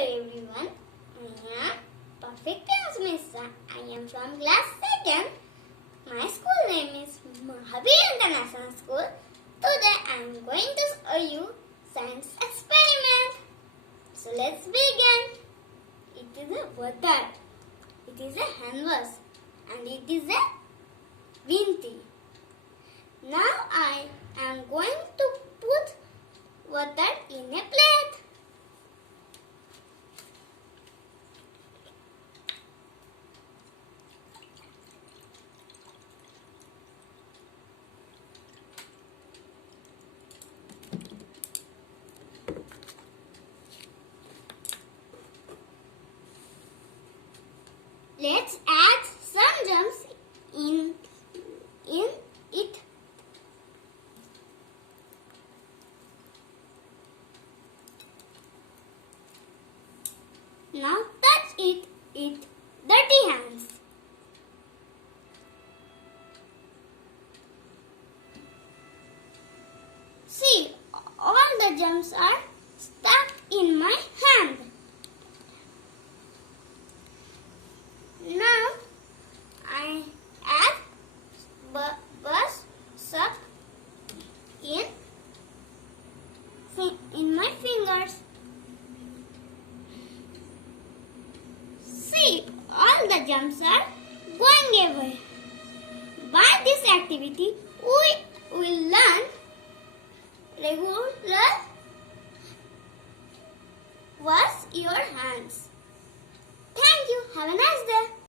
everyone, I am Perfect Priyanshu. I am from class 2nd. My school name is Mahavir International School. Today I am going to show you science experiment. So let's begin. It is a water. It is a hand wash and it is a vinti. Now I am going to put water in a plate. Let's add some gems in it. Now touch it with dirty hands. See, all the gems are stuck in my hand. Now I add brush soap in my fingers. See, all the germs are going away. By this activity, we will learn regular wash your hands. Thank you. Have a nice day.